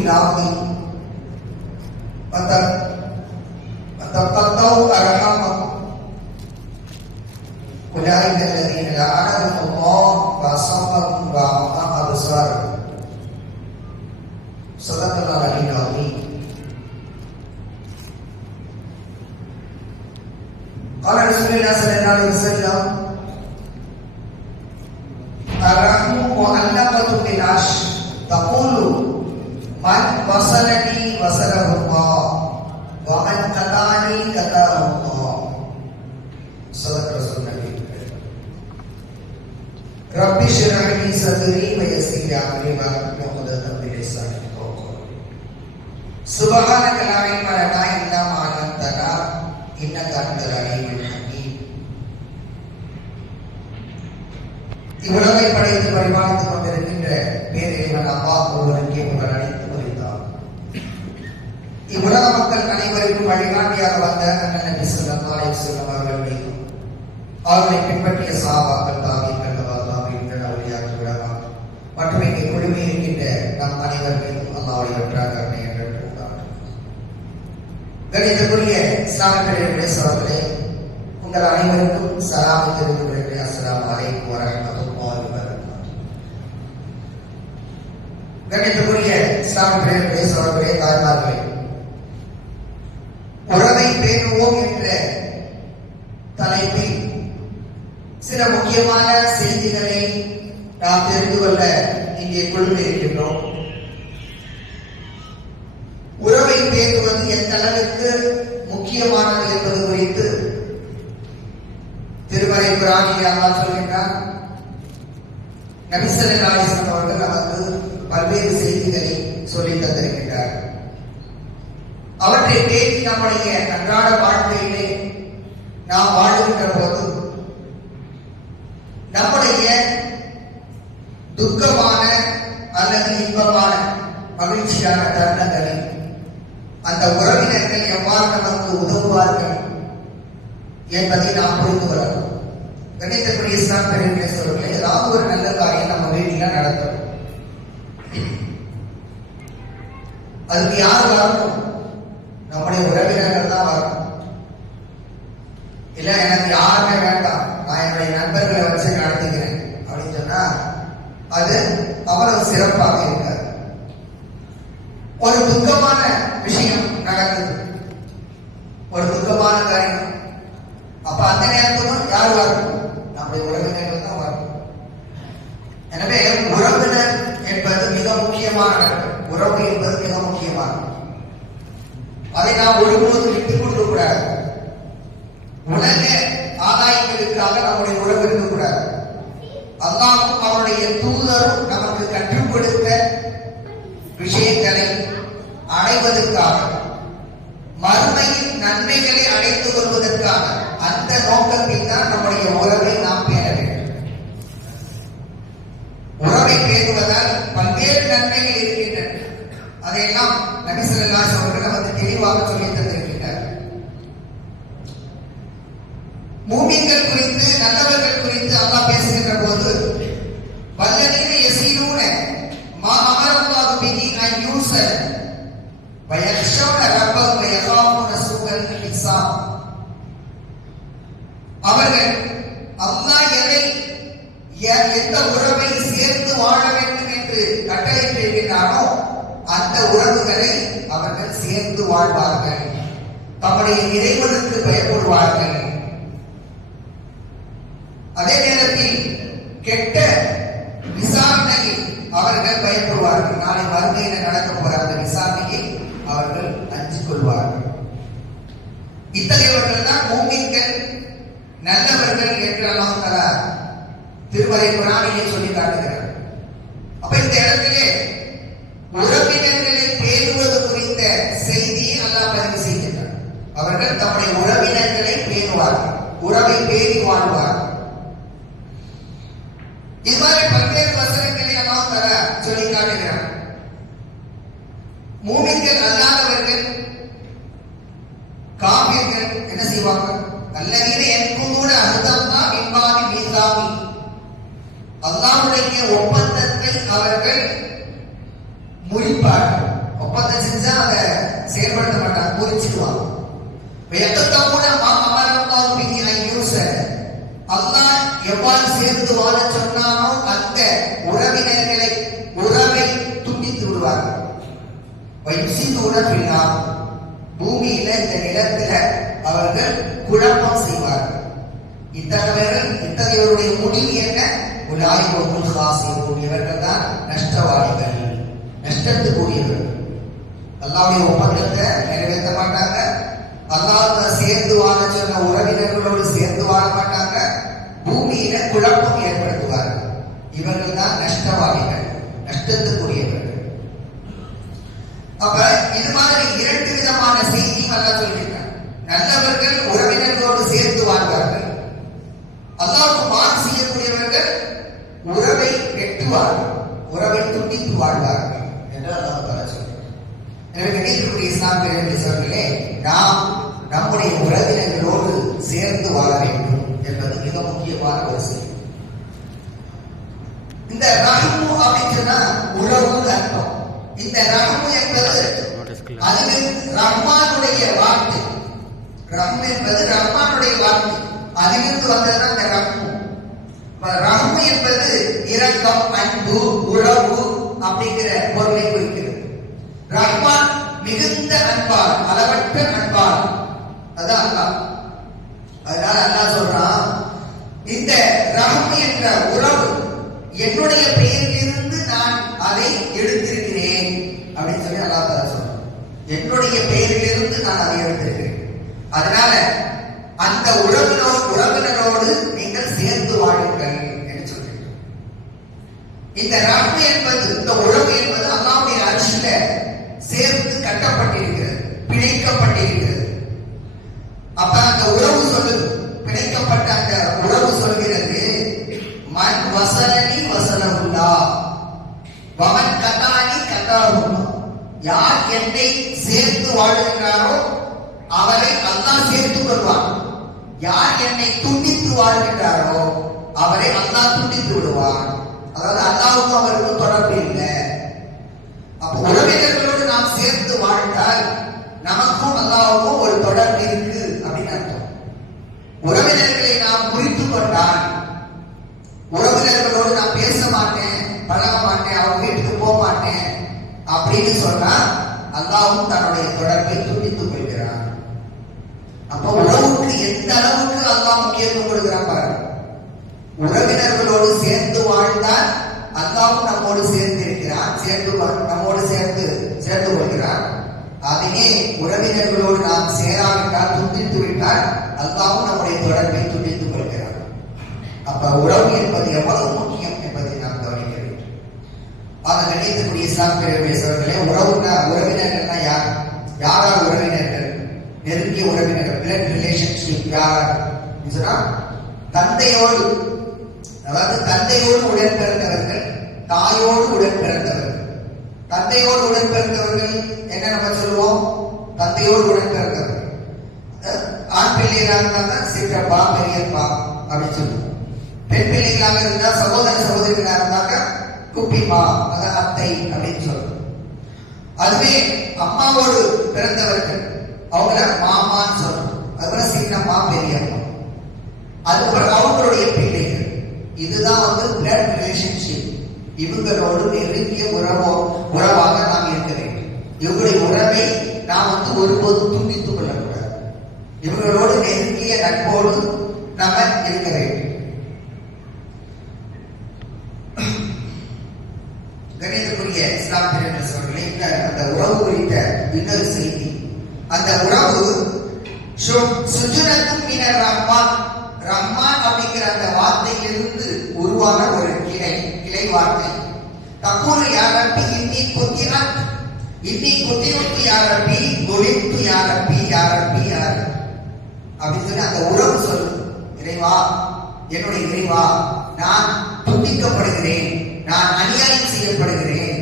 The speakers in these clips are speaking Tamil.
الأرض وتقطعوا أرحامكم أولئك الذين لعنهم الله فأصمهم وأعمى أبصارهم. صدق الله العظيم. قال رسول الله صلى الله عليه وسلم الرحم معلقة بالعرش تقول من وصلني وصله الله ومن قطعني قطعه الله. صدق رسول الله. رب اشرح لي صدري ويسر لي امري واحلل عقدة من لساني يفقهوا قولي. سبحانك لا علم لنا الا ما علمتنا انك انت العليم الحكيم. இவ்வுலகை படைத்து பரிமாணித்துக் கொண்டிருக்கின்ற பேரிறைவன் அல்லாஹ் ஒருவனுக்கே புகழ் அளித்து வருகிறார். இவ்வுலக மக்கள் அனைவருக்கும் வழிகாட்டியாக வந்த அண்ணன் நபி ஸல்லல்லாஹு அலைஹி வஸல்லம் அவர்கள் மீதும் அவர்களை பின்பற்றிய சஹாபாக்கள் தாபீன்கள் மற்றும் இங்கே குழுமி இருக்கின்ற நம் அனைவர் மீதும் அல்லாஹ்வுடைய வெற்றாக கருணை என்று கணிதக்குரிய இஸ்லாமிய சகோதரர்களே, உங்கள் அனைவருக்கும் சலாம் தெரிவிக்கிறேன். அஸ்ஸலாமு அலைக்கும் வரஹ்மத்துல்லாஹி வபரகாத்துஹு. கணிதக்குரிய இஸ்லாமிய சகோதரர்களே, தாய்மார்களே, உறவை பேணுவோம் என்ற தலைப்பில் சில முக்கியமான செய்திகளை நாம் தெரிந்து கொள்ள இங்கே குழுமி இருக்கின்றோம். உறவை பேணுவது எந்த அளவிற்கு முக்கியமானது என்பது குறித்து திருமறை குர்ஆனில் அல்லாஹ் சொல்கின்றார். நபி ஸல்லல்லாஹு அலைஹி வஸல்லம் அவர்கள் நமக்கு பல்வேறு செய்திகளை சொல்லித் தந்திருக்கின்றார். அவற்றை பேசி நம்முடைய அன்றாட வாழ்க்கையிலே நாம் வாழுகின்ற போது நம்முடைய துக்கமான அல்லது இன்பமான மகிழ்ச்சியான தருணங்களில் அந்த உறவினர்கள் எவ்வாறு நமக்கு உதவுவார்கள் என்பதை நாம் புரிந்து கொள்ளலாம். கணிதக்குரிய இஸ்லாம் பெருமையை ஏதாவது ஒரு நல்ல காரியம் நம்ம வீட்டில் நடக்கும். அதுக்கு யார் வரணும்? நம்முடைய உறவினர்கள் தான் வரணும். இல்ல எனக்கு யாருமே வேண்டாம், நான் என்னுடைய நண்பர்களை வச்சு நடத்துகிறேன் அப்படின்னு சொன்னா அது அவ்வளவு சிறப்பாக இருக்காது. ஒரு துக்கமான விஷயம் நடக்குது, ஒரு துக்கமான காரியம், அப்ப அந்த நேரத்துக்கும் யார் வரணும்? நம்முடைய உறவினர்கள் தான் வரணும். எனவே உறவினர் என்பது மிக முக்கியமான உறவு என்பது மிக முக்கியமானது. அதை நாம் ஒருபோது விட்டுக் கொடுக்க கூடாது. உலக ஆதாயங்களுக்காக நம்முடைய உறவு இருக்கக்கூடாது. அல்லாஹ்வும் அவருடைய தூதரும் நமக்கு கற்றுக் கொடுத்த விஷயங்களை அடைவதற்காக, மறுமையில் நன்மைகளை அடைந்து கொள்வதற்காக, அந்த நோக்கத்தில் தான் நம்முடைய உறவை நாம் பேண வேண்டும். உறவை பேணுவதால் பல்வேறு நன்மைகள் இருக்கின்றன. அதையெல்லாம் நபி ஸல்லல்லாஹு அலைஹி வஸல்லம் நமக்கு தெளிவாக சொல்லித் தந்திருக்கிறார். மூமின்கள் குறித்து, நல்லவர்கள் குறித்து அல்லாஹ் பேசுகின்ற போது வல்லதீன யஸீலூன மா அமரல்லாஹு பிஹி அன் யூஸல் வ யக்ஷௌன ரப்பஹும் வ யகாஃபூன ஸூஅல் ஹிசாப். அவர்கள் அல்லாஹ் எந்த உறவை சேர்த்து வாழ வேண்டும் என்று கட்டளையிட்டிருக்கிறானோ அந்த உறவுகளை அவர்கள் சேர்ந்து வாழ்வார்கள். தம்முடைய இறைவனுக்கு பயப்படுவார்கள். அதே நேரத்தில் கெட்ட விசாரணையில் அவர்கள் பயப்படுவார்கள். நாளை மறுமையில் நடக்க போற அந்த விசாரணையை அவர்கள் அஞ்சிக் கொள்வார்கள். இத்தகையவர்கள் தான் மூமின்கள், நல்லவர்கள் என்று அல்லாஹ் தஆலா திருமறை குர்ஆனிலே சொல்லி காட்டுகிறார். அப்ப இந்த இடத்திலே உறவினர்களை பேணுவது குறித்த செய்தியை அல்லாஹ் பதிவு செய்கிறார். அவர்கள் தம்முடைய உறவினர்களை பேணுவார்கள், உறவை பேணி வாழ்வார்கள். இவ்வாறு பல்வேறு வசனங்களை அல்லாஹ் தஆலா சொல்லி காட்டுகிறார். மூமின்கள் அல்லாதவர்கள், காஃபிர்கள் என்ன செய்வாங்க? அல்லதீன யன்குதுன அஹ்தல்லாஹ் மின் பாதி மீசாகி, அல்லாஹ்வுடைய ஒப்பந்தத்தை அவர்கள் முறிப்பார்கள். ஒப்பந்தம் செஞ்சா அதை செயல்படுத்த மாட்டாங்க, குறிச்சிடுவாங்க. அல்லாஹ் எவ்வாறு சேர்ந்து வாழ சொன்னானோ அந்த உறவினர்களை உறவை துண்டித்து விடுவார்கள். பூமியில இந்த நிலத்தில அவர்கள் குழப்பம் செய்வார்கள். இத்தகையோருடைய முடிவு என்ன? இவர்கள் தான் நஷ்டவாளிகள், நஷ்டத்துக்குரியவர்கள். அல்லாஹ்வுடைய ஒப்பந்தத்தை நிறைவேற்ற மாட்டாங்க, அல்லாஹ் சேர்ந்து வாழ சொன்ன உறவினர்களோடு சேர்ந்து வாழ மாட்டாங்க, பூமியில குழப்பம் ஏற்படுத்துவார்கள். இவர்கள் தான் நஷ்டவாளிகள், நஷ்டத்துக்குரியவர்கள். அப்ப இது மாதிரி இரண்டு விதமான செய்தி அல்லாஹ் சொல்லியிருக்காங்க. நல்லவர்கள் உறவினர்களோடு சேர்ந்து வாழ்வார்கள், அல்லாஹ்வுக்கு மாறு செய்யக்கூடியவர்கள் உறவை வெட்டுவார்கள், உறவை துண்டித்து வாழ்வார்கள் என்று அல்லாஹ் தஆலா சொல்கிறார். எனவே கணிதக்கூடிய இஸ்லாம் பேரவர்களே, நாம் நம்முடைய உறவினர்களோடு சேர்ந்து வாழ வேண்டும் என்பது மிக முக்கியமான ஒரு செய்தி. இந்த ரஹ்மு அப்படின்னு சொன்னா உறவு அர்த்தம். இந்த ரஹ்மு என்பது அதிலிருந்து ரஹ்மானுடைய வார்த்தை, ரஹ்ம் என்பது ரஹ்மானுடைய வார்த்தை, அதிலிருந்து வந்ததுதான் இந்த ரஹ்மு. ரஹ்மு என்பது இரக்கம், அன்பு, உறவு அப்படிங்கிற பொருளை குறிக்கிறது. ரஹ்மான் மிகுந்த அன்பார், அளவற்ற அன்பார், அதான் அல்லாஹ். அதனால அல்லாஹ் சொல்றான், இந்த ரஹ்மு என்ற உறவு என்னுடைய பெயரிலிருந்து நான் அதை எடுத்திருக்கிறேன் அப்படின்னு சொல்லி அல்லாஹ் தஆலா சொல்றான். என்னுடைய பெயரிலிருந்து நான் அதை எடுத்திருக்கிறேன். அதனால அந்த உறவினரோடு நீங்கள் சேர்ந்து வாழுங்கள் என்று சொல்கிறேன். இந்த ரஹ்மு என்பது, இந்த உறவு என்பது அல்லாஹ்வுடைய அர்ஷில சேர்த்து கட்டப்பட்டிருக்கிறது, பிணைக்கப்பட்டிருக்கிறது. அப்ப அந்த உறவு சொல்லுது, பிணைக்கப்பட்ட அந்த உறவு சொல்கிறது, மன் வசலனி வசலஹுல்லாஹ் வமன் கதானி கதாஹுல்லாஹ். யார் என்னை சேர்த்து வாழுகிறாரோ அவரை அல்லாஹ் சேர்த்துக் கொள்வான். யார் என்னை துண்டித்து வாழ்கின்றாரோ அவரை அல்லாஹ் துண்டித்து விடுவான். அதாவது அல்லாஹ்வுக்கும் அவருக்கும் தொடர்பு இல்லை. அப்ப உறவினர்களோடு நாம் சேர்ந்து வாழ்ந்தால் நமக்கும் அல்லாஹ்வுக்கும் ஒரு தொடர்பு இருக்கு அப்படின்னு அர்த்தம். உறவினர்களை நாம் புரிந்து கொண்டால், உறவினர்களோடு நான் பேச மாட்டேன், பழக மாட்டேன், அவங்க வீட்டுக்கு போக மாட்டேன் அப்படின்னு சொன்னா அல்லாஹ்வும் தன்னுடைய தொடர்பை துண்டித்துக் கொள்கிறான். அப்ப உறவுக்கு எந்த அளவுக்கு அல்லாஹ் முக்கியத்துவம் கொடுக்கிறான் பாருங்க. உறவினர்களோடு சேர்ந்து வாழ்ந்தால் அல்லாஹ்வும் நம்மோடு சேர்ந்து இருக்கிறான், நம்மோடு சேர்ந்து கொள்கிறான். அதே உறவினர்களோடு நாம் சேராவிட்டால், துண்டித்து விட்டால் அல்லாஹ்வும் நம்முடைய தொடர்பை துண்டித்துக் கொள்கிறான். அப்ப உறவு என்பது எவ்வளவு முக்கியம் என்பதை நாம் கவனிக்க வேண்டும். ஆக கணியத்துக்குரிய இஸ்லாம் பேசுவர்களே, உறவினர்கள்னா யார்? யாரா உறவினர்கள்? நெருங்கிய உறவினர்கள், பிளட் ரிலேஷன்ஷிப். யார் சொன்னா தந்தையோடு, அதாவது தந்தையோடு உடன் பிறந்தவர்கள், தாயோடு உடன் பிறந்தவர்கள். தந்தையோடு உடன் பிறந்தவர்கள் என்ன நம்ம சொல்லுவோம்? தந்தையோடு உடன் பிறந்தவர்கள். ஆண் பிள்ளைகளாக இருந்தால் சிற்றப்பா, பெரியப்பா அப்படின்னு சொல்லுவோம். பெண் பிள்ளைகளாக இருந்தால் சகோதர சகோதரிகளாக இருந்தாக்க குப்பிமா, அதான் அத்தை அப்படின்னு சொல்லுவோம். அதுவே அம்மாவோடு பிறந்தவர்கள் அவங்கள மாமான்னு சொல்லணும். அதுபோல சின்னம்மா, பெரியம்மா, அதுக்கப்புறம் அவங்களுடைய பிள்ளைகள். இதுதான் பிளட் ரிலேஷன்ஷிப். இவங்களோடு நெருங்கிய உறவாக நாம் இருக்க வேண்டும். இவங்களுடைய உறவை நாம் ஒருபோதும் துண்டித்துக் கொள்ளக்கூடாது. இவங்களோடு நெருங்கிய நட்போடு நாம இருக்க வேண்டும். கணிதத்துக்குரிய இஸ்லாம் சொல்றேன், அந்த உறவு குறித்த இன்னொரு செய்தி. அந்த உறவு சுஜுனத்தும் மினர் ரஹ்மான், ரஹ்மான் அப்படிங்கிற அந்த வார்த்தையிலிருந்து உருவான ஒரு கிளை வார்த்தை. தக்கூறு யாரப்பி இன்னி குத்திரத், இன்னி குத்திரத்து யாரப்பி, குலித்து யாரப்பி, யாரப்பி யார் அப்படின்னு சொல்லி அந்த உறவு சொல்லு. இறைவா, என்னுடைய இறைவா, நான் துண்டிக்கப்படுகிறேன், நான் அநியாயம் செய்யப்படுகிறேன்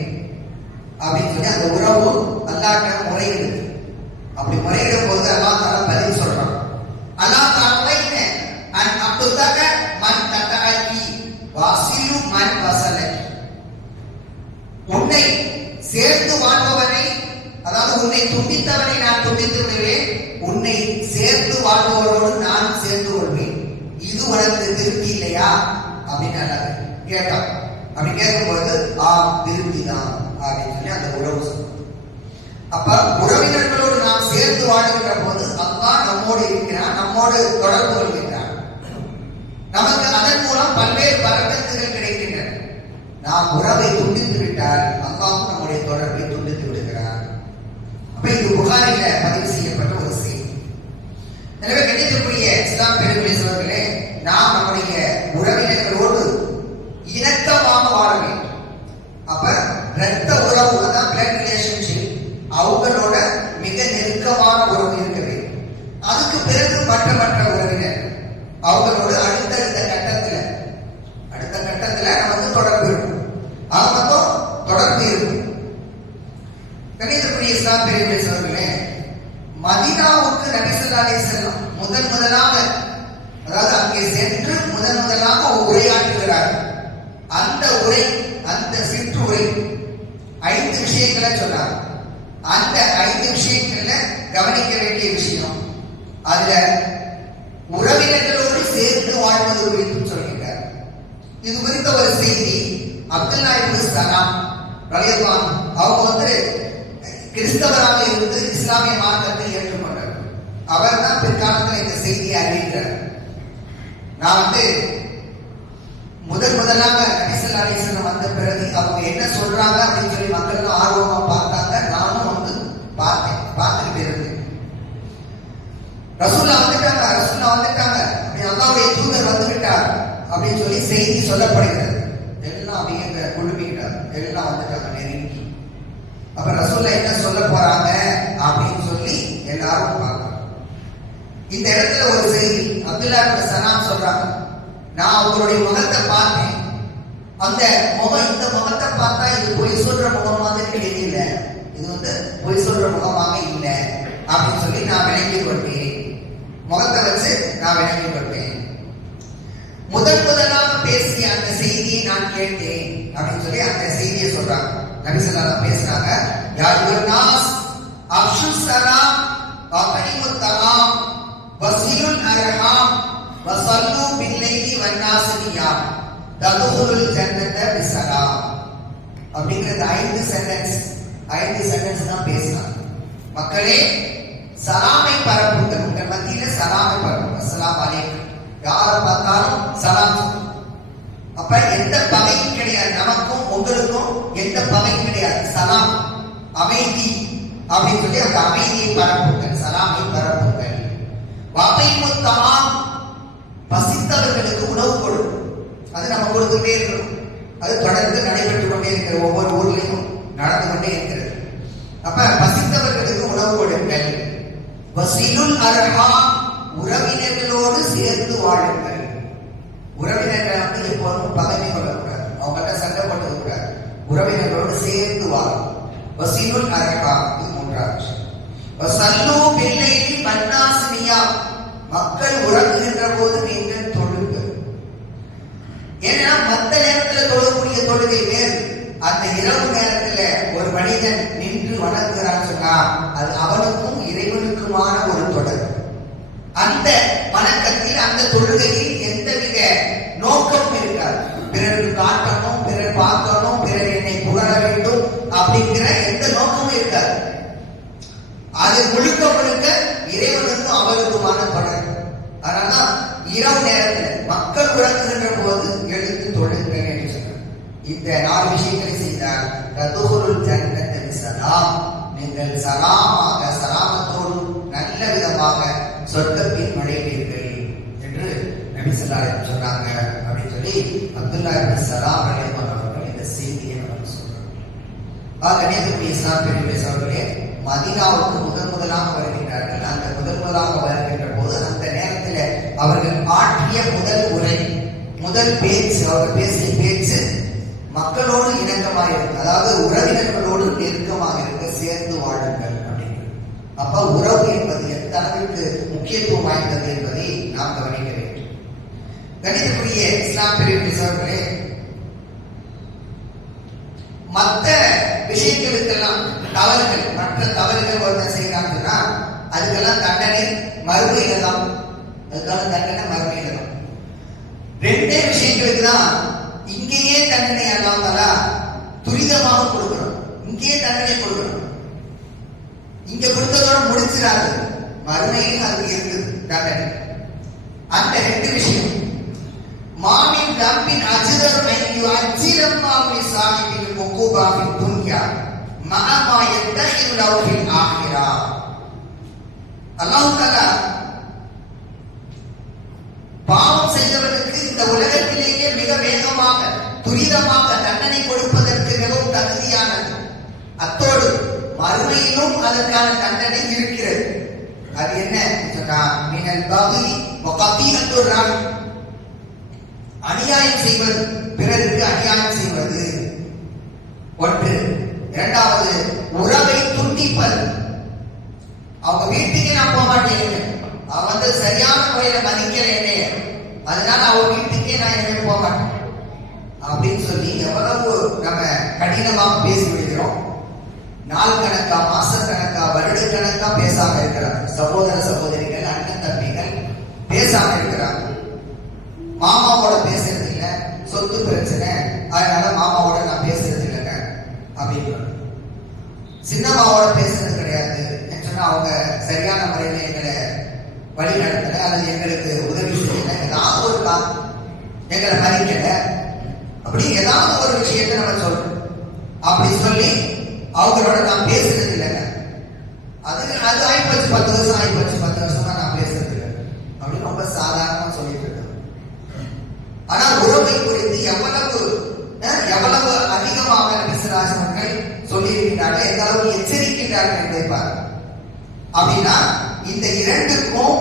அப்படின்னு சொல்லி அந்த உறவு அல்லாஹ்விடம் முறையிடுது. அப்படி முறையிடும் போது அல்லாஹ் தஆலா பதில் சொல்றான். அல்லாஹ் தஆலைன அன் அப்தக மன் ததஅகி வாசிலு மன் வஸலகி. உன்னை சேர்ந்து வாழ்பவனை அதாவது உன்னை துண்டித்தவனை நான் துண்டித்து விடுவேன், உன்னை சேர்ந்து வாழ்வோரோடு நான் சேர்ந்து கொள்வேன், இது உனக்கு திருப்தி இல்லையா அப்படின்னு கேட்டான். அப்படி கேட்கும்போது திருப்தி தான் அப்படின்னு சொல்லி அந்த உறவு சொன்னான். அப்ப உறவினர்களோடு நாம் சேர்ந்து வாழ்கின்ற போது அல்லாஹ் நம்மோடு இருக்கிறான், நம்மோடு தொடர்பு கொள்கின்றான். நமக்கு அதன் மூலம் பல்வேறு பரக்கத்துகள் கிடைக்கின்றன. நாம் உறவை துண்டித்து விட்டால் அல்லாஹ் நம்முடைய தொடர்பை துண்டித்து விடுகிறார். அப்ப இது புகாரில பதிவு செய்யப்பட்ட ஒரு செய்தி. எனவே கிடைக்கக்கூடிய இஸ்லாம் பெருமளே நாம் நம்முடைய உறவினர்களோடு இணக்கமாக வாழ வேண்டும். அப்ப இரத்த உறவு தான் பிளட் ரிலேஷன்ஷிப், அவங்களோட மிக நெருக்கமான உறவு இருக்க வேண்டும். அதுக்கு பிறகு மற்ற உறவினர் அவங்களோட அடுத்த கட்டத்துல நமக்கு தொடர்பு இருக்கும். மொத்தம் தொடர்பு இருக்கும். கணிதக்கூடிய இஸ்லாம் பெரியவர்களே, மதீனாவுக்கு நபி ஸல்லல்லாஹு அலைஹி வஸல்லம் முதலாக, அதாவது அங்கே சென்று முதலாக உரையாற்றுகிறார். அந்த உரை, அந்த சிற்றுரை 5 விஷயங்களை சொன்னார். அந்த 5 விஷயங்கள்ல கவனிக்க வேண்டிய விஷயம், அதுல உறவினர்களோடு சேர்ந்து வாழ்வது குறித்து சொல்கிறார். இது குறித்த ஒரு செய்தி அப்துல்லா இப்னு சலாம் ரலியல்லாஹு அன்ஹு அவங்க கிறிஸ்தவராக இருந்து இஸ்லாமிய மார்க்கத்தை ஏற்றுக்கொண்டார். அவர் தான் பிற்காலத்தில் இந்த செய்தியை அறிவிக்கிறார். நான் முதலாக நபி ஸல்லல்லாஹு அலைஹி வஸல்லம் வந்த பிறகு அவங்க என்ன சொல்றாங்க அப்படின்னு சொல்லி மக்கள் ஆர்வமா பார்த்தாங்க. நானும் பார்த்துக்கிட்டு இருந்தேன். ரசூல்லா வந்துட்டாங்க, அல்லாஹ்வுடைய தூதர் வந்து விட்டார் அப்படின்னு சொல்லி செய்தி சொல்லப்படுகிறது. எல்லாம் அப்படிங்கிற குழுமிட்டார், எல்லாம் வந்துட்டாங்க நெருங்கி. அப்ப ரசூல்லா என்ன சொல்ல போறாங்க அப்படின்னு சொல்லி எல்லாரும் பார்க்கணும். இந்த இடத்துல ஒரு செய்தி அப்துல்லா இப்னு சலாம் சொல்றாங்க, நான் அவங்களுடைய முகத்தை பார்த்தேன். அந்த முகம், இந்த முகத்தை பார்த்தா இது பொய் சொல்ற முகமாக தெரியல, இது பொய் சொல்ற முகமாக இல்லை அப்படின்னு சொல்லி நான் விளங்கி கொண்டேன். முகத்தை வச்சு நான் விளங்கி கொண்டேன். முதலாக பேசிய அந்த செய்தியை நான் கேட்டேன் அப்படின்னு சொல்லி அந்த செய்தியை சொல்றாங்க. நபி ஸல்லல்லாஹு பேசுறாங்க, யா யுன்னாஸ் அஃஷு ஸலாம் வ கலிமுத் தலாம் வஸிலுல் அர்ஹாம் வஸல்லு பில்லைலி வன்னாஸ் நியாம் ததுகுலுல் ஜன்னத பிஸலாம் அப்படிங்கிற 5 சென்டென்ஸ் தான் பேசுறாங்க. மக்களே, சலாமை பரப்புங்கள், உங்கள் மத்தியில சலாமை பரப்புங்கள். அஸ்ஸலாமு அலைக்கும், யாரை பார்த்தாலும் சலாம். அப்ப எந்த பகையும் கிடையாது, நமக்கும் உங்களுக்கும் எந்த பகையும் கிடையாது. சலாம் அமைதி அப்படின்னு சொல்லி அந்த அமைதியை பரப்புங்கள், சலாமை பரப்புங்கள். வகைமுத் தமாம், பசித்தவர்களுக்கு உணவு கொடு, அது நம்ம கொடுத்துட்டே இருக்கணும். அது தொடர்ந்து நடைபெற்றுக் கொண்டே இருக்கிறது, ஒவ்வொரு ஊர்லயும் நடந்து கொண்டே இருக்கிறது. அப்ப பசித்தவர்களுக்கு உணவு கொடுங்கள். வஸிலுல் அர்ஹாம், உறவினர்களோடு சேர்ந்து வாழுங்கள். உறவினர்கள் எப்போதும் பகைமை கொள்ளக்கூடாது, அவங்கள்ட்ட சண்டை போட்டக்கூடாது. உறவினர்களோடு சேர்ந்து வாழும். வஸிலுல் அர்ஹாம், இது 3வது விஷயம். வஸல்லு பில்லைலி வன்னாஸ் நியாம், மக்கள் உறங்குகின்ற போது நீங்கள் தொழுங்கள். ஏன்னா மற்ற நேரத்தில் தொழக்கூடிய தொழுகை வேறு. அந்த இரவு நேரத்துல ஒரு மனிதன் நின்று வணங்குகிறான் சொன்னா அது அவனுக்கும் இறைவனுக்குமான ஒரு தொடர்பு. அந்த வணக்கத்தில், அந்த தொழுகையில் எந்தவித நோக்கம் இருக்காது. பிறருக்கு காட்டணும், பிறர் பார்க்கணும், பிறர் என்னை புகழ வேண்டும் அப்படிங்கிற எந்த நோக்கமும் இருக்காது. அது முழுக்க இறைவனுக்கும் அவருக்குமான தொடர்பு. அதனால்தான் இரவு நேரத்தில் மக்கள் உறங்குகின்ற போது எழுந்து தொழுங்கள் என்று சொன்னார். இந்த 4 விஷயங்களை செய்தால் ததுகுலுல் ஜன்னத பிஸலாம், நீங்கள் சலாமத்தோடு நல்ல விதமாக சொர்க்கத்தில் நுழைவீர்கள் என்று நபி ஸல்லல்லாஹு அலைஹி வஸல்லம் சொன்னாங்க அப்படின்னு சொல்லி அப்துல்லா இப்னு சலாம் ரலியல்லாஹு அவர்கள் இந்த செய்தியை நமக்கு சொல்றாங்க. கண்ணியத்துக்குரிய இஸ்லாம் பெரியவர்களே, மதீனாவுக்கு முதலாக வருகின்றார்கள். அந்த முதலாக வருகின்ற போது அந்த நேரத்தில் அவர்கள் ஆற்றிய முதல் உரை, முதல் பேச்சு, அவர் பேசிய பேச்சு மக்களோடு இணக்கமாக இருக்கு, அதாவது உறவினர்களோடு நெருக்கமாக இருக்க, சேர்ந்து வாழுங்கள் அப்படிங்கிறது. அப்ப உறவு என்பது எந்த அளவிற்கு முக்கியத்துவம் வாய்ந்தது என்பதை நாம் கவனிக்க வேண்டும். கணிதக்குரிய இஸ்லாம் பெரியவர்களே, மற்ற விஷயங்களுக்கெல்லாம் தவறுகள், மற்ற தவறுகள் ஒருத்தன் செய்யறாங்கன்னா அதுக்கெல்லாம் தண்டனை மறுமையில தான். அதுக்கான தண்டனை மறுமையில தான். ரெண்டே விஷயங்களுக்கு தான் இங்கேயே தண்டனை அல்லாமலா துரிதமாக கொடுக்கணும். இங்கேயே தண்டனை கொடுக்கணும். இங்க கொடுத்ததோட முடிச்சிடாது, மறுமையில் அதுக்கு இருக்குது தண்டனை. அந்த ரெண்டு விஷயம் மாமின் தம்பின் அஜிதர் ஐயோ அஜிரம்மாவி சாஹிபின் முகூபாவின் துன்யா மகமா எத்தகைய லவ்வின் ஆகிறா. அல்லாஹ் தஆலா பாவம் செய்தவனுக்கு இந்த உலகத்திலேயே மிக வேகமாக துரிதமாக தண்டனை கொடுப்பதற்கு மிகவும் தகுதியானது. அத்தோடு மறுமையிலும் அதற்கான தண்டனை இருக்கிறது. அது என்ன சொன்னா மினல் பகி வ கதீஅத்துர் ரஹம், அநியாயம் செய்வது, பிறருக்கு அநியாயம் செய்வது ஒன்று. இரண்டாவது உறவை துண்டிப்பது. அவங்க வீட்டுக்கு நான் போக மாட்டேன், அவன் வந்து சரியான முறையில மதிக்கல என்னைய, அதனால அவன் வீட்டுக்கே நான் இனிமே போக மாட்டேன் அப்படின்னு சொல்லி எவ்வளவு நம்ம கடினமாக பேசி விடுகிறோம். நாள் கணக்கா, மாச கணக்கா, வருட கணக்கா பேசாம இருக்கிறாங்க. சகோதர சகோதரிகள், அண்ணன் தம்பிகள் பேசாம இருக்கிறாங்க. மாமாவோட பேசுறது இல்லை, சொத்து பிரச்சனை, அதனால மாமாவோட நான் பேசுறது இல்லைங்க அப்படின்னு. சின்னம்மாவோட பேசுறது கிடையாது சொன்னா அவங்க சரியான முறையில எங்களை வழி நடத்தல அல்லது எங்களுக்கு உதவி செய்யல, ஏதாவது ஒரு எங்களை மதிக்கல, அப்படி ஏதாவது ஒரு விஷயத்தை நம்ம சொல்றோம். அப்படி சொல்லி அவங்களோட நான் பேசுறது இல்லைங்க. அது அது ஆயிப்போச்சு, 10 வருஷம் ஆயிப்போச்சு, 10 வருஷமா நான் பேசுறது இல்லை அப்படின்னு ரொம்ப சாதாரணமா சொல்லிட்டு இருக்கேன். ஆனா உறவை குறித்து எவ்வளவு அதிகமாக நபிசுல்லாஹ் சொல்லியிருக்கிறார்கள், எந்த அளவு எச்சரிக்கின்றார்கள் என்பதை பாருங்கள். அப்படின்னா இந்த இரண்டுக்கும்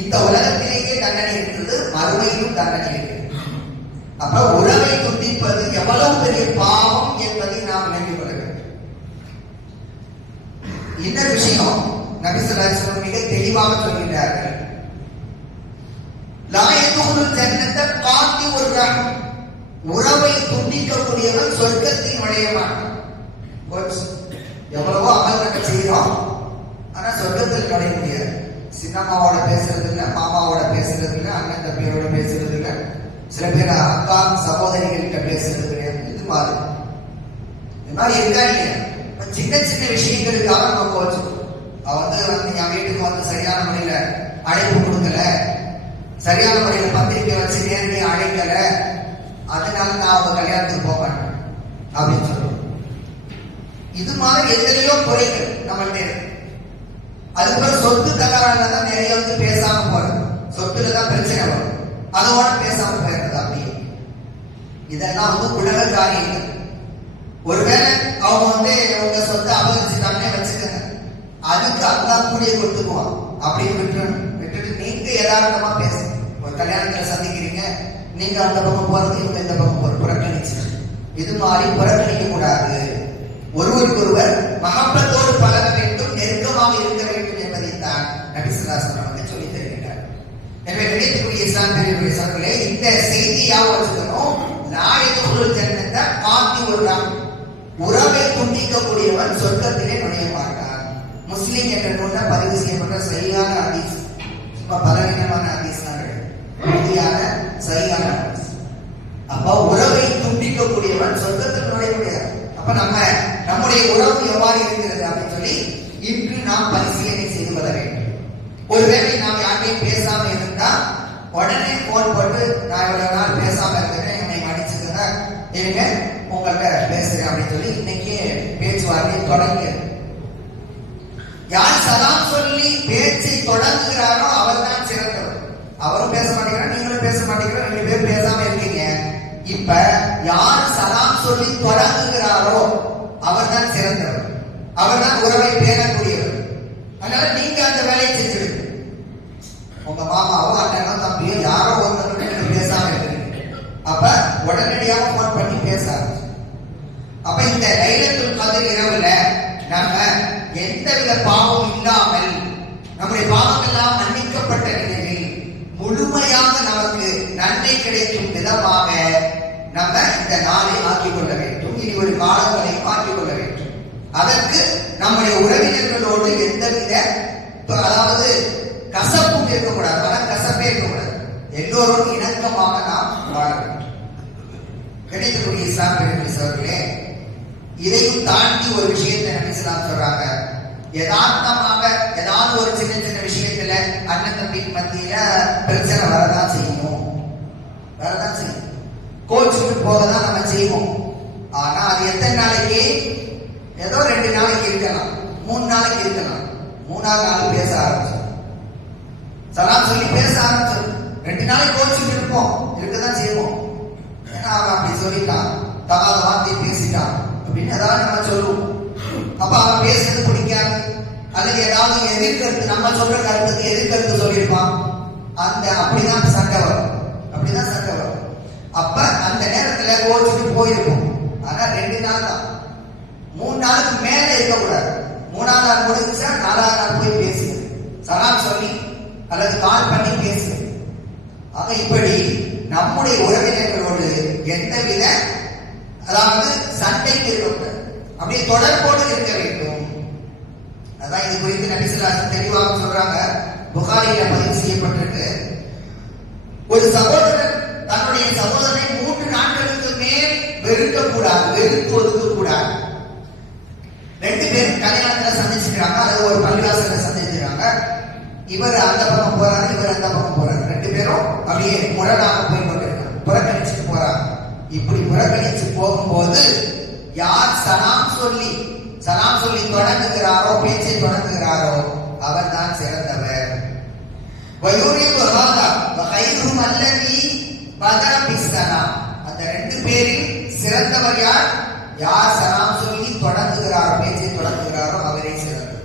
இந்த உலகத்திலேயே தண்டனை இருக்கிறது, மறுமையிலும் தண்டனை இருக்கிறது. அப்ப உறவை துண்டிப்பது எவ்வளவு பெரிய பாவம் என்பதை நாம் நினைவு கொள்ள வேண்டும். இந்த விஷயம் நபி ஸல்லல்லாஹு அலைஹி வஸல்லம் மிக தெளிவாக சொல்கிறார்கள். லா யதுகுலுல் ஜன்னத காத்திஉர் ரஹம், உறவை துண்டிக்கக்கூடியவன் சொர்க்கத்தில் நுழைய மாட்டான். எவ்வளவோ அமல்கள் செய்யறோம், ஆனா சொர்க்கத்தில் நுழைய முடியாது. சின்னம்மாவோட பேசுறது இல்லை, மாமாவோட பேசுறது இல்லை, அண்ணன் தம்பியோட பேசுறது இல்லை, சில பேர் அக்கா சகோதரிகள்கிட்ட பேசுறது கிடையாது. இது மாதிரி இருக்கா இல்லையா? சின்ன சின்ன விஷயங்களுக்காக நம்ம கோச்சுக்கணும். அவ வந்து என் வீட்டுக்கு வந்து சரியான முறையில அழைப்பு கொடுக்கல, சரியான முறையில பத்திரிக்கை வச்சு நேரடியாக அழைக்கல, அதனால நான் அவங்க கல்யாணத்துக்கு போக மாட்டேன் அப்படின்னு சொல்லுவோம். இது மாதிரி எத்தனையோ குறைகள் நம்மள்ட்ட இருக்கு. அதுக்கப்புறம் சொத்து தகராறுல தான் நிறைய வந்து பேசாம போறது, சொத்துல தான் பிரச்சனை வரும், அதோட பேசாம போயிடுறது. அப்படியே இதெல்லாம் வந்து உலக காரியங்கள். ஒருவேளை அவங்க வந்து உங்க சொத்தை அபகரிச்சுட்டாங்கன்னே வச்சுக்கோங்க, அதுக்கு அதான் கூடிய கொடுத்துக்குவான் அப்படின்னு விட்டுட்டு நீங்க யதார்த்தமா பேசுங்க. ஒரு கல்யாணத்துல சந்திக்கிறீங்க, நீங்க அந்த பக்கம் போறது, இவங்க இந்த பக்கம் போறது, புறக்கணிச்சு இது மாதிரி புறக்கணிக்க கூடாது. ஒருவருக்கொருவர் மகப்பத்தோடு பழக வேண்டும், நெருக்கமாக இருக்க வேண்டும் என்பதைத்தான் நபி ஸல்லல்லாஹு அலைஹி வஸல்லம் சொல்லி தருகிறார். எனவே நினைத்துக்குரிய இஸ்லாம் பெரியவர்களே சகோதரர்களே, இந்த செய்தியாக வச்சுக்கணும். லா யதுகுலுல் ஜன்னத காத்திஉர் ரஹம், உறவை துண்டிக்கக்கூடியவன் சொர்க்கத்திலே நுழைய மாட்டான். முஸ்லிம் என்ற நூல்ல பதிவு செய்யப்பட்ட சரியான ஹதீஸ், சும்மா பலவீனமான ஹதீஸ் தான் உறுதியான சரியான ஹதீஸ். அப்ப உறவை துண்டிக்கக்கூடியவன் சொர்க்கத்தில் நுழைய முடியாது. அப்ப நம்முடைய உறவு எவ்வாறு இருக்கிறது அப்படின்னு சொல்லி இன்று நாம் பரிசீலனை செய்து கொள்ள வேண்டும். ஒருவேளை நாம் யாரையும் பேசாம இருந்தா உடனே போன் போட்டு நான் இவ்வளவு நாள் பேசாம இருக்கிறேன், என்னை மன்னிச்சுக்கங்க, இருங்க உங்கள்கிட்ட பேசுறேன் அப்படின்னு சொல்லி இன்னைக்கு பேச்சுவார்த்தை தொடங்கி, யார் சலாம் சொல்லி பேச்சை தொடங்குகிறாரோ அவர் தான் சிறந்தவர். அவரும் பேச மாட்டேங்கிறார், நீங்களும் பேச மாட்டேங்கிறார், 2 பேரும் பேசாம இருக்கீங்க. இப்ப யார் சலாம் சொல்லி தொடங்குகிறாரோ அவர் தான் சிறந்தவர், அவர் தான் உறவை பேணக்கூடியவர். அதனால நீங்க அந்த வேலையை செஞ்சிருக்க. உங்க மாமாவோ அண்ணனோ தம்பியோ யாரோ ஒருத்தர் பேசாம இருக்கிறீங்க, அப்ப உடனடியாக போன் பண்ணி பேச ஆரம்பிச்சு. அப்ப இந்த லைலத்துல் கத்ர் இரவுல நம்ம எந்தவித பாவம் இல்லாமல் நம்முடைய பாவம் எல்லாம் மன்னிக்கப்பட்ட நிலையில் முழுமையாக நமக்கு நன்மை கிடைக்கும் விதமாக நம்ம இந்த நாளை ஆக்கிக் கொள்ள வேண்டும். இனி ஒரு காலங்களை ஆக்கிக் கொள்ள வேண்டும். அதற்கு நம்முடைய உறவினர்களோடு எந்தவித அதாவது கசப்பும் இருக்கக்கூடாது, கசப்பே இருக்கக்கூடாது. எல்லோரும் இணக்கமாக நாம் வாழ வேண்டும். கிடைக்கக்கூடிய இஸ்லாம் பெருமைகளே, இதையும் தாண்டி ஒரு விஷயத்தை நபி ஸல்லல்லாஹு சொல்றாங்க. யதார்த்தமாக ஏதாவது ஒரு சின்ன சின்ன விஷயத்துல அண்ணன் தம்பி மத்தியில பிரச்சனை வரதான் செய்யும். கோச்சுட்டு போகதான் நம்ம செய்வோம். ஆனா அது எத்தனை நாளைக்கு? ஏதோ 2 நாளைக்கு இருக்கலாம், 3 நாளைக்கு இருக்கலாம். 3ஆவது நாள் பேச ஆரம்பிச்சோம், சலாம் சொல்லி பேச ஆரம்பிச்சோம். 2 நாளைக்கு கோச்சுட்டு இருப்போம், இருக்கதான் செய்வோம். ஏன்னா அவன் அப்படி சொல்லிட்டான், தகாத வார்த்தை பேசிட்டான் அப்படின்னு ஏதாவது நம்ம சொல்லுவோம். அப்ப அவன் பேசுறது பிடிக்காது, அல்லது ஏதாவது எதிர்கருத்து, நம்ம சொல்ற கருத்துக்கு எதிர்கருத்து சொல்லியிருப்பான். அப்படிதான் சண்டை வரும். அப்ப அந்த நேரத்துல கோச்சுட்டு போயிருக்கும். ஆனா 2 நாள் தான், 3 நாளுக்கு மேல இருக்கக்கூடாது. 3ஆவது நாள் முடிஞ்சா 4ஆவது நாள் போய் பேசு, சலாம் சொல்லி அல்லது கால் பண்ணி பேசு. ஆக இப்படி நம்முடைய உறவினர்களோடு எந்தவித அதாவது சண்டைக்கு இருக்கக்கூடாது, அப்படியே தொடர்போடு இருக்க வேண்டும். அதான் இது குறித்து நபி ஸல்லல்லாஹு அலைஹி தெளிவாக சொல்றாங்க. புகாரியில பதிவு செய்யப்பட்டிருக்கு. ஒரு சகோதரன் தன்னுடைய சகோதரனை 3 நாட்களுக்கு மேல் வெறுக்கக்கூடாது, வெறுத்து ஒதுக்க கூடாது. 2 பேரும் கல்யாணத்துல சந்திச்சுக்கிறாங்க, அல்லது ஒரு பள்ளிவாசல சந்திச்சுக்கிறாங்க. இவர் அந்த பக்கம் போறாரு, இவர் அந்த பக்கம் போறாரு. 2 பேரும் அப்படியே முரணாக போய் கொண்டிருக்காங்க, புறக்கணிச்சுட்டு போறாங்க. இப்படி புறக்கணிச்சு போகும்போது யார் சலாம் சொல்லி தொடங்குகிறாரோ, பேச்சை தொடங்குகிறாரோ, அவர் தான் சிறந்தவர். அந்த 2 பேரில் சிறந்தவர் யார்? யார் சலாம் சொல்லி தொடங்குகிறாரோ, பேச்சை தொடங்குகிறாரோ, அவரே சிறந்தவர்.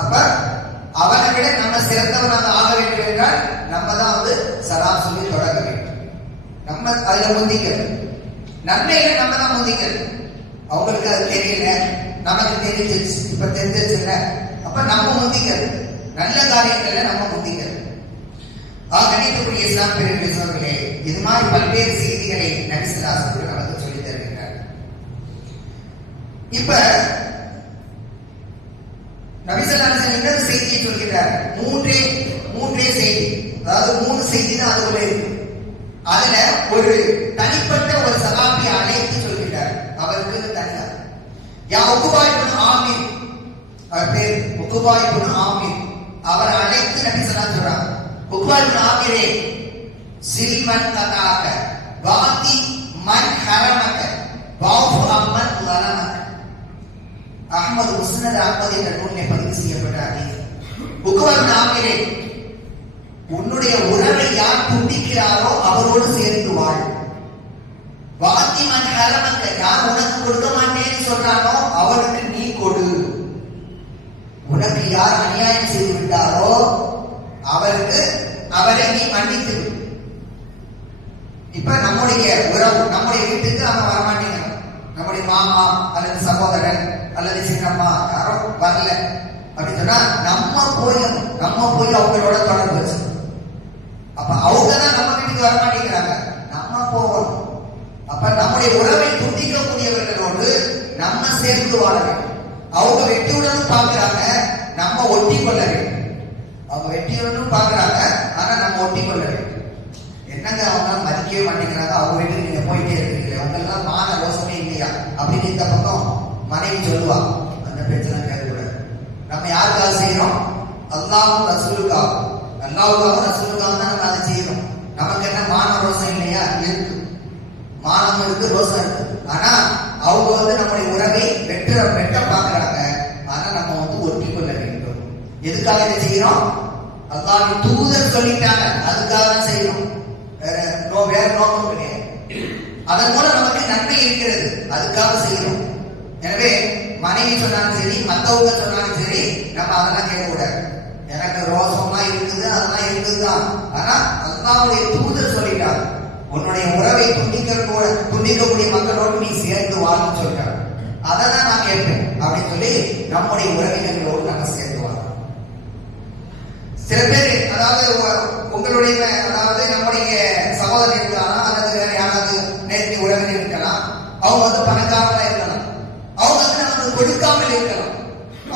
அப்ப அவனை விட நம்ம சிறந்தவனாக ஆக வேண்டும் என்றால் நம்ம தான் சலாம் சொல்லி தொடங்க வேண்டும். நம்ம அதுல முந்திக்கணும், நன்மையில நம்ம தான் முந்திக்கணும். அவங்களுக்கு அது தெரியல, நமக்கு தெரிஞ்சிச்சு, இப்ப தெரிஞ்சிச்சுல, அப்ப நம்ம முந்திக்கணும், நல்ல காரியங்கள்ல நம்ம முந்திக்கணும். கணிக்கக்கூடிய இஸ்லாம் பெருமைகளே, இது மாதிரி பல்வேறு செய்திகளை நபி ஸல்லல்லாஹு அலைஹி வஸல்லம் நமக்கு சொல்லி தருகிறார். இப்ப நபி ஸல்லல்லாஹு அலைஹி வஸல்லம் இன்னொரு செய்தியை சொல்கிறார். மூன்றே செய்தி, அதாவது 3 செய்தி தான் அதுக்குள்ள இருக்கு. அதுல ஒரு தனிப்பட்ட ஒரு சஹாபியை அழைத்து சொல்கிறார். அவருக்கு தனியா உக்பா இப்னு ஆமிர், அவர் பேர் உக்பா இப்னு ஆமிர். அவர் அழைத்து நபி ஸல்லல்லாஹு அலைஹி வஸல்லம், உக்பா இப்னு ஆமிரே, சில்மன் தகாக வாதி மன் ஹரமக வஃபு அம்மன் லரமக. அஹ்மத் முஸ்னத் அஹ்மத் என்ற நூலில் பதிவு செய்யப்பட்ட ஹதீஸ். உக்பா இப்னு ஆமிரே, உன்னுடைய உறவை யார் துண்டிக்கிறாரோ அவரோடு சேர்ந்து வாழ். வாதி மன் ஹரமக, யார் உனக்கு கொடுக்க மாட்டேன்னு சொல்றானோ அவருக்கு நீ கொடு. உனக்கு யார் அநியாயம் செய்து விட்டாரோ அவரை நீ மன்னித்து. இப்ப நம்முடைய உறவு, நம்முடைய வீட்டுக்கு அவன் வரமாட்டேங்க, நம்முடைய மாமா அல்லது சகோதரன் அல்லது சின்னம்மா யாரோ வரல அப்படின்னு சொன்னா நம்ம போய் அவங்களோட தொடர்பு வச்சு, அப்ப அவங்க தான் நம்ம வீட்டுக்கு வரமாட்டேங்கிறாங்க, நம்ம போகணும். அப்ப நம்முடைய உறவை துண்டிக்கக்கூடியவர்களோடு நம்ம சேர்ந்து வாழ வேண்டும். அவங்க வெற்றியுடனும் பார்க்கிறாங்க, நம்ம ஒட்டி கொள்ள வேண்டும். அவங்க வெற்றியுடனும் பார்க்கிறாங்க, ஆனா நம்ம ஒட்டி கொள்ள வேண்டும். என்னங்க அவங்க மதிக்கவே மாட்டேங்கிறாங்க, அவங்க வீட்டுக்கு நீங்க போயிட்டே இருக்கீங்க, அவங்க எல்லாம் மான ரோசமே இல்லையா அப்படின்னு இந்த பக்கம் மனைவி சொல்லுவா. அந்த பேச்செல்லாம் கேட்கக்கூடாது. நம்ம யாருக்காக செய்யறோம்? அல்லாஹ்வும் ரசூலுக்காக, அல்லாஹ்வுக்காகவும் ரசூலுக்காகவும் தான் நம்ம அதை செய்யறோம். நமக்கு என்ன மான ரோசம் இல்லையா? இருக்கு, மானம் இருக்கு, ரோசம் இருக்கு. ஆனா அவங்க நம்முடைய உறவை வெட்ட பார்க்கிறாங்க, ஆனா நம்ம ஒட்டி கொள்ள வேண்டும். எதுக்காக இதை செய்யறோம்? அல்லாஹ்வின் தூதர் சொல்லிட்டாங்க, அதுக்காக தான் செய்யறோம். வேற நோக்கம் கிடையாது. அதன் மூலம் நமக்கு நன்மை இருக்கிறது, அதுக்காக செய்யறோம். எனவே மனைவி சொன்னாலும் சரி, மத்தவங்க சொன்னாலும் சரி, நம்ம அதெல்லாம் கேட்கக்கூடாது. எனக்கு ரோசம்லாம் இருக்குது, அதெல்லாம் இருக்குதுதான், ஆனா அல்லாஹ்வுடைய தூதர் சொல்லிட்டாங்க, உன்னுடைய உறவை துண்டிக்கக்கூடிய மக்களோடு நீ சேர்ந்து வாழன்னு சொல்றாங்க. அதை தான் நான் கேட்பேன் அப்படின்னு சொல்லி நம்முடைய உறவினர்களோடு நாங்கள் சேர்ந்து வாழ. சில பேர் அதாவது உங்களுடைய அதாவது நம்முடைய சகோதரன் இருக்கலாம், அல்லது வேற யாராவது நேர்த்தி உறவினர் இருக்கலாம், அவங்க பணக்காரங்களா இருக்கலாம், அவங்க அவங்க வந்து நமக்கு கொடுக்காமல் இருக்கலாம்.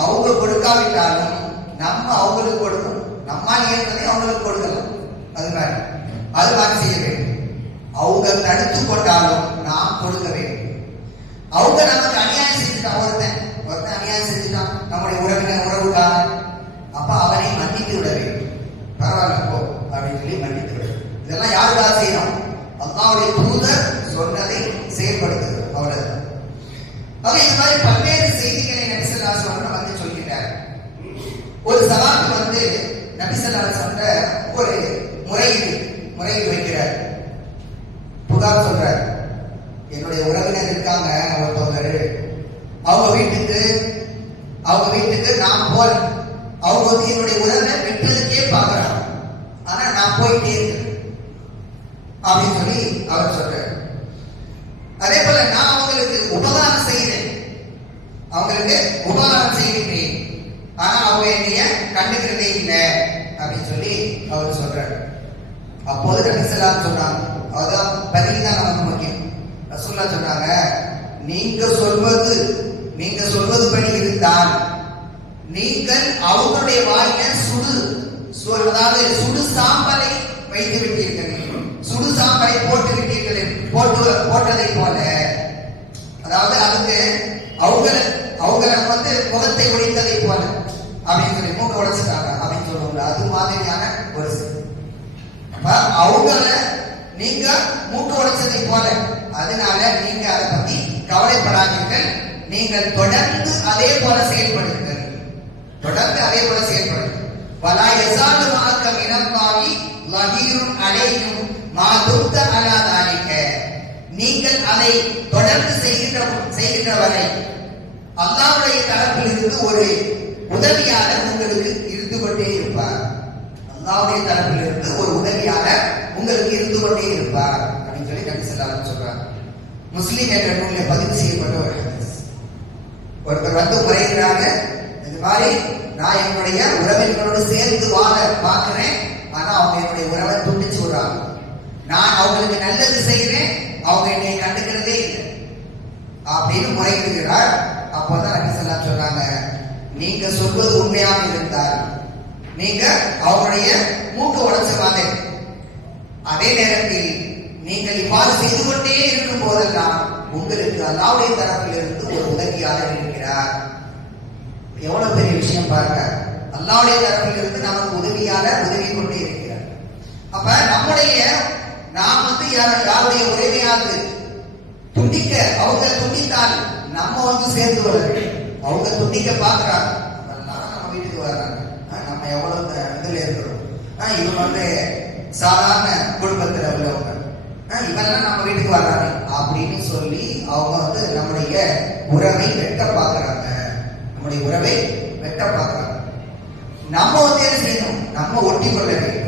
அவங்க கொடுக்காவிட்டாலும் நம்ம அவங்களுக்கு கொடுக்கணும். நம்மால் ஏற்பதை அவங்களுக்கு கொடுக்கலாம். அது மாதிரி செய்ய வேண்டும். அவங்க தடுத்து கொண்டாலும் நாம் கொடுக்க வேண்டும். அவங்க நமக்கு அநியாயம் செஞ்சுட்டான், ஒருத்தன் அநியாயம் செஞ்சுட்டான், நம்முடைய உறவுக்கான, அப்ப அவனை மன்னித்து விட வேண்டும். பரவாயில்ல போ அப்படின்னு சொல்லி மன்னித்து விட. இதெல்லாம் யாருக்காக செய்யணும்? அல்லாஹ்வுடைய தூதர் சொன்னதை செயல்படுத்துகிறது. அவ்வளவுதான். ஆக இந்த மாதிரி பல்வேறு செய்திகளை நபி ஸல்லல்லாஹு அலைஹி வஸல்லம் வந்து சொல்கிறார். ஒரு சகாபி வந்து நபி ஸல்லல்லாஹு அலைஹி வஸல்லம் ஒரு முறையீடு வைக்கிறார். புகார் சொல்றார், என்னுடைய உறவினர் இருக்காங்க ஒருத்தவங்க, அவங்க வீட்டுக்கு நான் போறேன். அவங்க வந்து என்னுடைய உறவை விட்டதுக்கே பாக்குறாங்க, ஆனா நான் போயிட்டே இருக்கேன் அப்படின்னு சொல்லி அவர் சொல்றார். அதே போல நான் அவங்களுக்கு உபகாரம் செய்கிறேன், ஆனா அவங்க என்னைய கண்டுக்கிறதே இல்லை அப்படின்னு சொல்லி அவர் சொல்றாரு. அப்போது நபி ஸல்லல்லாஹு அலைஹி சொன்னாங்க, அதான் பதில் தான் நமக்கு முக்கியம். ரசூலுல்லாஹ் சொன்னாங்க, நீங்க சொல்வது இருந்தால் நீங்கள் அவங்களுடைய வாயில சுடு சாம்பலை வைத்து விட்டீர்கள், சுடு சாம்பலை போட்டு விட்டீர்கள், போட்டதை போல, அதாவது அதுக்கு அவங்கள வந்து முகத்தை உடைத்ததை போல அப்படின்னு சொல்லி மூக்க உடைச்சிட்டாங்க அப்படின்னு சொல்லுவாங்க. அது மாதிரியான ஒரு அவங்கள நீங்க மூக்க உடைச்சதை போல, அதனால நீங்க அதை பத்தி கவலைப்படாதீர்கள், நீங்கள் தொடர்ந்து அதே போல செயல்படுங்கள். வலா யஸாலு மஅக மினல்லாஹி லஹீருன் அலைக்கும் மா துப்த அலா தாலிக. நீங்கள் அதை தொடர்ந்து செய்கின்ற வரை அல்லாஹ்வுடைய தரப்பில் இருந்து ஒரு உதவியாளர் உங்களுக்கு இருந்து கொண்டே இருப்பார். அல்லாஹ்வுடைய தரப்பில் இருந்து ஒரு உதவியாளர் உங்களுக்கு இருந்து கொண்டே இருப்பார் அப்படின்னு சொல்லி நபி ஸல்லல்லாஹு அலைஹி சொல்றாங்க. முஸ்லிம் என்ற நூலில் பதிவு செய்யப்பட்ட ஒரு ஹதீஸ். ஒருத்தர் வந்து முறையிடுறாங்க, இந்த மாதிரி நான் என்னுடைய உறவினர்களோடு சேர்ந்து வாழ பார்க்கிறேன், ஆனா அவங்க என்னுடைய உறவை துண்டிச்சு விடுறாங்க. நான் அவங்களுக்கு நல்லது செய்கிறேன், அவங்க என்னை கண்டுக்கிறதே இல்லை அப்படின்னு முறையிடுகிறார். அப்போதான் நபி ஸல்லல்லாஹு அலைஹி சொன்னாங்க, நீங்க சொல்வது உண்மையாக இருந்தால் நீங்க அவங்களுடைய மூக்கு உடைச்சவாதே. அதே நேரத்தில் நீங்கள் இவ்வாறு செய்து கொண்டே இருக்கும் போதெல்லாம் உங்களுக்கு அல்லாஹ்வுடைய தரப்பில் இருந்து ஒரு உதவியாளர் இருக்கிறார். எவ்வளவு பெரிய விஷயம் பாருங்க. அல்லாஹ்வுடைய தரப்பில் இருந்து நமக்கு உதவியாளர் உதவி கொண்டே இருக்கிறார். அப்ப நாம் வந்து யாருடைய உதவியாவது அவங்க துண்டித்தால் நம்ம வந்து சேர்ந்து வர்றது, அவங்க துண்டிக்க பாக்குறாங்க, நம்ம வீட்டுக்கு வர்றாங்க, நம்ம எவ்வளவு இதுல இருக்கிறோம், இவங்க வந்து சாதாரண குடும்பத்தில் உள்ளவங்க, இவெல்லாம் நம்ம வீட்டுக்கு வர்றாங்க அப்படின்னு சொல்லி அவங்க வந்து நம்முடைய உறவை வெட்ட பாக்குறாங்க. நம்ம வந்து என்ன செய்யணும்? நம்ம ஒட்டி கொள்ள வேண்டும்.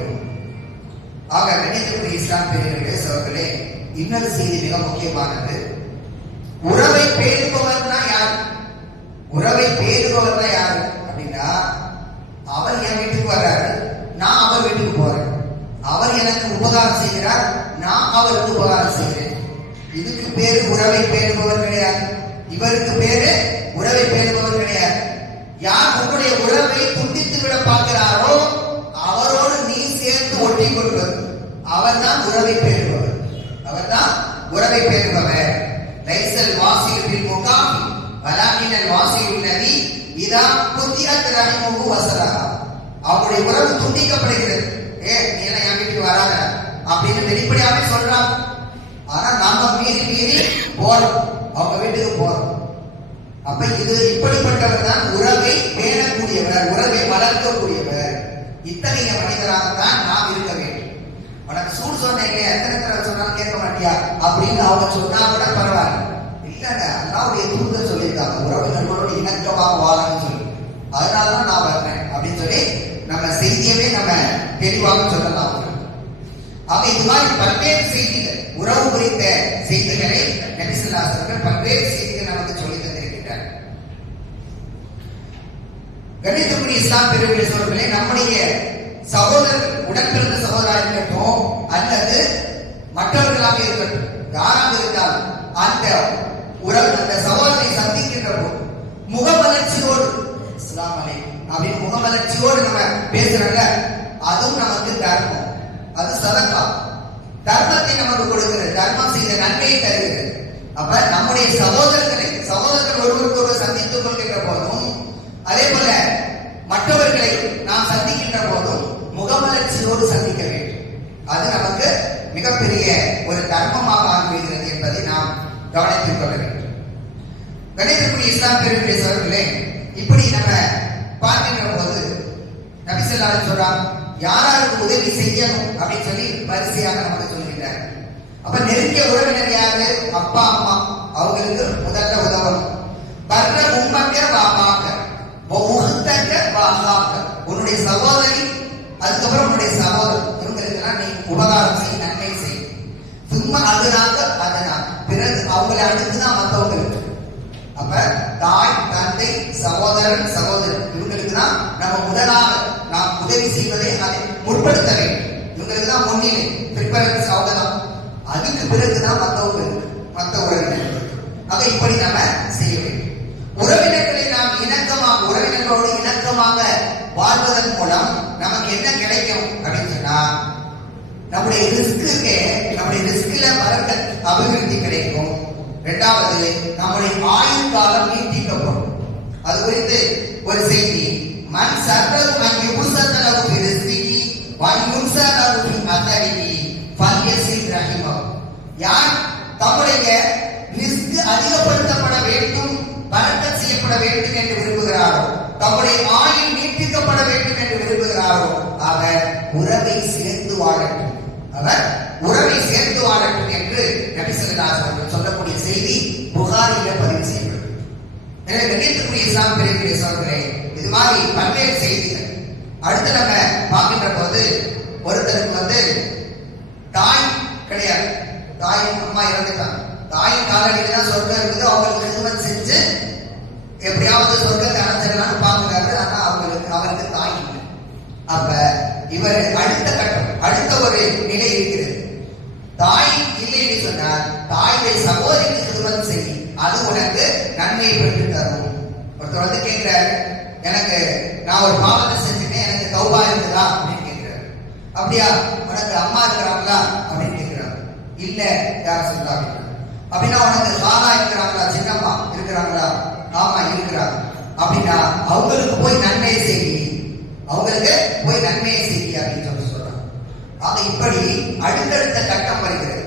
ஆக கண்ணியத்துக்குரிய இஸ்லாம் பெரியவர்களே சகோதரர்களே, இன்னொரு செய்தி மிக முக்கியமானது. உறவை பேணுபவர் தான் யாரு அப்படின்னா, அவர் என் வீட்டுக்கு வர்றாரு, நான் அவர் வீட்டுக்கு போறேன், அவர் எனக்கு உபகாரம் செய்கிறார், நான் அவருக்கு உபகாரம் செய்கிறேன். இதுக்கு பேரு உறவை பேணுபவர் கிடையாது. இவருக்கு பேரு உறவை பேணுபவர் கிடையாது. யார் உங்களுடைய உறவை துண்டித்து விட பார்க்கிறாரோ அவரோடு நீ சேர்த்து ஒட்டி கொள்வது, அவர் தான் உறவை பேணுபவர். லைசல் வாசில் பில் முகாமி வலாகினல் வாசில் நதி இதா குத்தியத் ரஹிமுஹு வஸலஹா. அவருடைய உறவு துண்டிக்கப்படுகிறது. நீ எல்லாம் என் வீட்டுக்கு வராத அப்படின்னு வெளிப்படையாவே சொல்றாங்க. ஆனா நாம மீறி போறோம், அவங்க வீட்டுக்கு போறோம். அப்ப இது இப்படிப்பட்டவர் தான் உறவை பேணக்கூடியவர், உறவை வளர்க்கக்கூடியவர். இத்தகைய மனிதராக தான் நாம் இருக்க வேண்டும். உனக்கு சூடு சொன்னீங்க, எத்தனை தடவை சொன்னாலும் கேட்க மாட்டியா அப்படின்னு அவங்க சொன்னா கூட பரவாயில்ல. இல்லங்க, அல்லாஹ்வுடைய தூதர் சொல்லியிருக்காங்க உறவினர்களோடு இணக்கமாக வாழணும்னு சொல்லி, அதனாலதான் நான் வர்றேன் அப்படின்னு சொல்லி நம்ம செய்தியவே நம்ம தெளிவாக சொல்லலாம். ஆக இது மாதிரி பல்வேறு செய்திகள், உறவு குறித்த செய்திகளை நபி ஸல்லல்லாஹு அலைஹி வஸல்லம் பல்வேறு செய்திகள் நமக்கு சொல்லி தந்திருக்கிறார். கணிதக்குரிய இஸ்லாம் பெரியவர்களே சகோதரர்களே, நம்முடைய சகோதரர், உடன்பிறந்த சகோதரராக இருக்கட்டும் அல்லது மற்றவர்களாக இருக்கட்டும், யாராக இருந்தாலும் அந்த சகோதரனை சந்திக்க சந்திக்கின்ற போது முகமலர்ச்சியோடு அஸ்ஸலாமு அலைக்கும் அப்படின்னு முகமலர்ச்சியோடு நம்ம பேசுறோம்ல, அதுவும் நமக்கு தர்மம். அது சதகா, தர்மத்தை நமக்கு கொடுக்கிறது, தர்மம் செய்த நன்மையை தருகிறது. அப்ப நம்முடைய சகோதரர்கள் ஒருவருக்கு ஒருவர் சந்தித்துக் கொள்கின்ற போதும், அதே போல மற்றவர்களை நாம் சந்திக்கின்ற போதும் முகமலர்ச்சியோடு சந்திக்க வேண்டும். அது நமக்கு மிகப்பெரிய ஒரு தர்மமாக ஆகிவிடுகிறது என்பதை நாம் கவனித்துக் கொள்ள வேண்டும். கணிதக்குரிய இஸ்லாம் பெருமையை சொல்களே, இப்படி நம்ம பார்க்கின்ற போது நபி ஸல்லல்லாஹு அலைஹி வஸல்லம் யாராருக்கு உதவி செய்யணும் அப்படின்னு சொல்லி வரிசையாக நமக்கு சொல்கிறார். அப்ப நெருங்கிய உறவினர் யாரு? அப்பா அம்மா, அவங்களுக்கு முதல்ல உதவணும். பர்ர உம்மக்க வாபாக்க முகத்தக்க வாகாக்க, உன்னுடைய சகோதரி, அதுக்கப்புறம் உன்னுடைய சகோதரர், இவங்களுக்கெல்லாம் நீ உபகாரம் செய், நன்மை செய். சும்மா அதுனாக்க அதனா, பிறகு அவங்களை அடுத்துதான் மற்றவங்களுக்கு. அப்ப தாய், தந்தை, சகோதரன், சகோதரன், இவங்களுக்கு தான் நம்ம முதலாக நாம் உதவி செய்வதை அதை முற்படுத்த வேண்டும். இவங்களுக்கு தான் முன்னிலை, பிரிபரன்ஸ் அவங்கதான். அதுக்கு பிறகுதான் மற்றவங்களுக்கு, மற்ற உறவினர்கள். ஆக இப்படி நம்ம செய்ய வேண்டும். உறவினர்களை நாம் இணக்கமாக, உறவினர்களோடு இணக்கமாக வாழ்வதன் மூலம் நமக்கு என்ன கிடைக்கும் அப்படின்னு சொன்னா, நம்முடைய ரிஸ்க்ல பறக்கத், அபிவிருத்தி கிடைக்கும். இரண்டாவது, நம்முடைய ஆயுள் காலம் நீட்டிக்கப்படும். அது குறித்து ஒரு செய்தி, மன் சர்றது மன் யுஸதலஹு ஃபி ரிஸ்கிஹி வ யுஸதலஹு ஃபி அஸரிஹி ஃபல்யஸில் ரஹிமஹு. யார் தம்முடைய ரிஸ்க் அதிகப்படுத்தப்பட வேண்டும், பறக்கத் செய்யப்பட வேண்டும் என்று விரும்புகிறாரோ, தம்முடைய ஆயுள் நீட்டிக்கப்பட வேண்டும் என்று விரும்புகிறாரோ, அவர் உறவை சேர்ந்து வாழட்டும், அவர் உறவை சேர்ந்து வாழட்டும் என்று நபி ஸல்லல்லாஹு அலைஹி வஸல்லம் சொல்லக்கூடிய செய்தி புகாரியில பதிவு செய்யப்பட்டது. எனவே கணிதக்குரிய இஸ்லாம் பெருமையை சொல்கிறேன். இது மாதிரி பல்வேறு செய்திகள். அடுத்து நம்ம பார்க்கின்ற போது, ஒருத்தருக்கு தாய் கிடையாது, தாய் அம்மா இறந்துட்டாங்க, தாயின் காலடியில் தான் சொர்க்கம் இருக்குது, அவங்களுக்கு ஹிதமத் செஞ்சு எப்படியாவது சொர்க்கத்தை அடைஞ்சிடலாம்னு பார்க்கிறாரு. ஆனா அவருக்கு தாய் இல்லை. அப்ப இவர் அடுத்த கட்டம், அடுத்த ஒரு நிலை இருக்கிறது. தாய் இல்லைன்னு சொன்னால் தாயுடைய சகோதரிக்கு ஹிதமத் செய், அது உனக்கு நன்மையை பெற்று தரும். ஒருத்தர் கேட்கிறாரு, எனக்கு நான் ஒரு பாவத்தை செஞ்சுட்டேன், எனக்கு தௌபா இருக்குதா அப்படின்னு கேட்கிறாரு. அப்படியா, உனக்கு அம்மா இருக்கிறாங்களா அப்படின்னு கேட்கிறாங்க. இல்ல யார் சொல்லா அப்படின்னா, உனக்கு சாதா இருக்கிறாங்களா, சின்னம்மா இருக்கிறாங்களா? ஆமா இருக்கிறாங்க. அப்படின்னா அவங்களுக்கு போய் நன்மையை செய்ய, அவங்களுக்கு போய் நன்மையை செய்ய அப்படின்னு சொல்றாங்க. ஆக இப்படி அடுத்தடுத்த கட்டம் வருகிறது.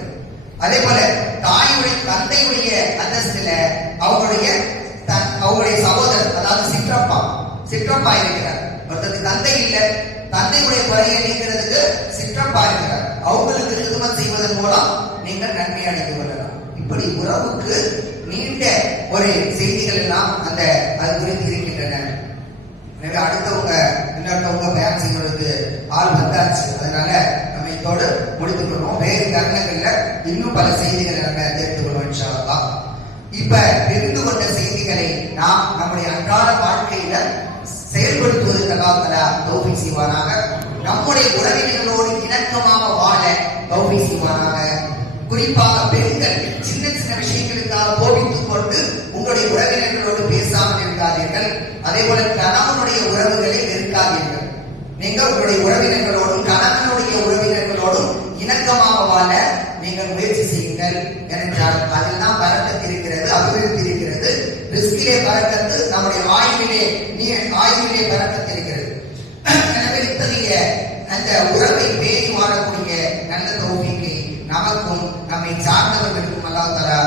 அதே போல தாயுடைய, தந்தையுடைய அந்தஸ்துல அவங்களுடைய சகோதரர், அதாவது சிற்றப்பா இருக்கிறார். ஒருத்தருக்கு தந்தை இல்லை, தந்தையுடைய குறையை நீக்கிறதுக்கு சிற்றப்பா இருக்கிறார். அவங்களுக்கு ஹிதமத் செய்வதன் மூலம் நீங்கள் நன்மை அடைந்து கொள்ளலாம். இப்படி உறவுக்கு நீண்ட ஒரு செய்திகள் எல்லாம் அந்த அது குறித்து இருக்கின்றன. எனவே அடுத்தவங்க இன்னொருத்தவங்க பயன் செய்வதற்கு ஆள் வந்தாச்சு. அதனால நம்ம இதோடு முடித்துக் கொள்வோம். வேறு தருணங்கள்ல இன்னும் பல செய்திகளை நம்ம தெரிந்து கொள்வோம் இன்ஷா அல்லாஹ். இப்ப தெரிந்து கொண்ட செய்திகளை நாம் நம்முடைய அன்றாட வாழ்க்கையில செயல்படுத்துவதற்கு அல்லாஹ் தஆலா தௌஃபீக் செய்வானாக. நம்முடைய உறவினர்களோடு இணக்கமாக வாழ தௌஃபீக் செய்வானாக. குறிப்பாக பெண்கள் சின்ன சின்ன விஷயங்களுக்காக கோபித்துக் கொண்டு உங்களுடைய உறவினர்களோடு பேசாமல் இருக்காதீர்கள். அதே போல கணவனுடைய உறவுகளை இருக்காதீர்கள். நீங்கள் உங்களுடைய உறவினர்களோடும் கணவனுடைய உறவினர்களோடும் இணக்கமாக வாழ நீங்கள் முயற்சி செய்யுங்கள். ஏனென்றால் அதில் தான் பரக்கத்து இருக்கிறது, அபிவிருத்தி இருக்கிறது. ரிஸ்கிலே பரக்கத்து, நம்முடைய ஆயுளிலே பரக்கத்து இருக்கிறது. எனவே இத்தகைய அந்த உறவை பேணி வாழக்கூடிய நல்ல தௌஃபீக்கை நமக்கும் நம்மை சார்ந்தவர்களுக்கும் அல்லாஹ் தஆலா